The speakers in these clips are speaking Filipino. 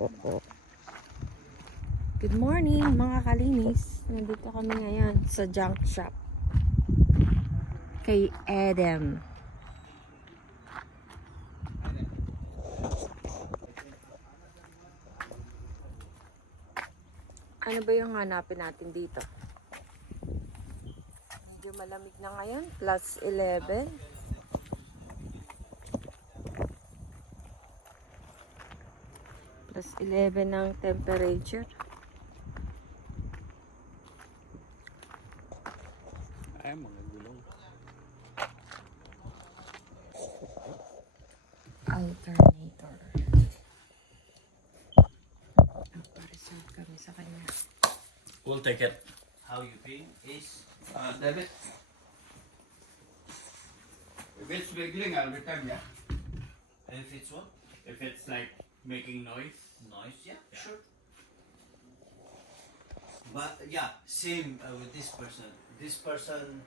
Good morning mga kalinis. Nandito kami ngayon sa junk shop kay Adam. Ano ba yung hanapin natin dito? Medyo malamig na ngayon, plus 11. Plus 11 ang temperature. Ay, mga gulong. Alternator. Nagpa-reserve kami sa kanya. We'll take it. How you pay is Debit. If it's wiggling, I'll return, yeah. if it's what? If it's like making noise. Noise, yeah, sure. But yeah, same with this person. This person,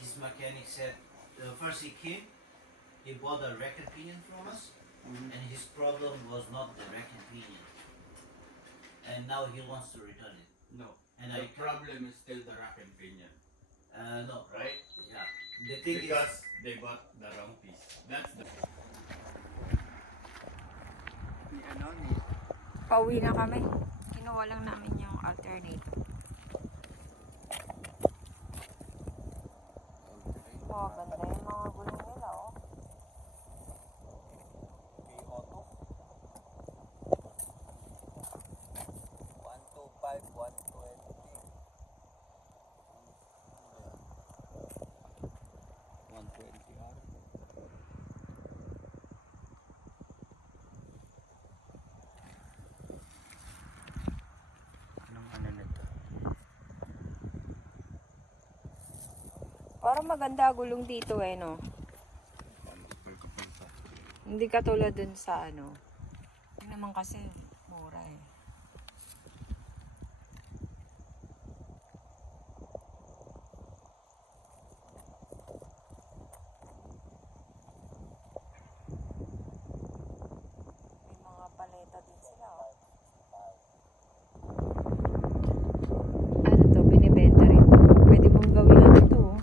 his mechanic said first he came, he bought a record pinion from us, and his problem was not the record pinion, and now he wants to return it. No. And The problem is still the rack and pinion. No, Right? yeah. The thing Because they bought the wrong piece. That's the... Pauwi na kami. Kinuha lang namin yung alternator. Oh, ganda yung mga gulong nila, oh. Auto 125, 120. 120R. Anong ano na to? Parang maganda gulong dito eh, no? Hindi katulad dun sa ano. Yun naman kasi mura eh. May mga paleta din sila, oh. Ano to? Binibenta rin to. Pwede mong gawin ano to, oh.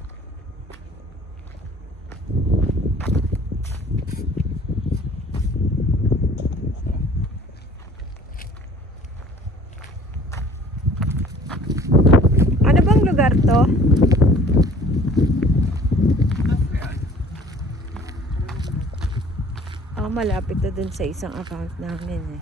Ano bang lugar to? Oh, malapit na dun sa isang account namin eh.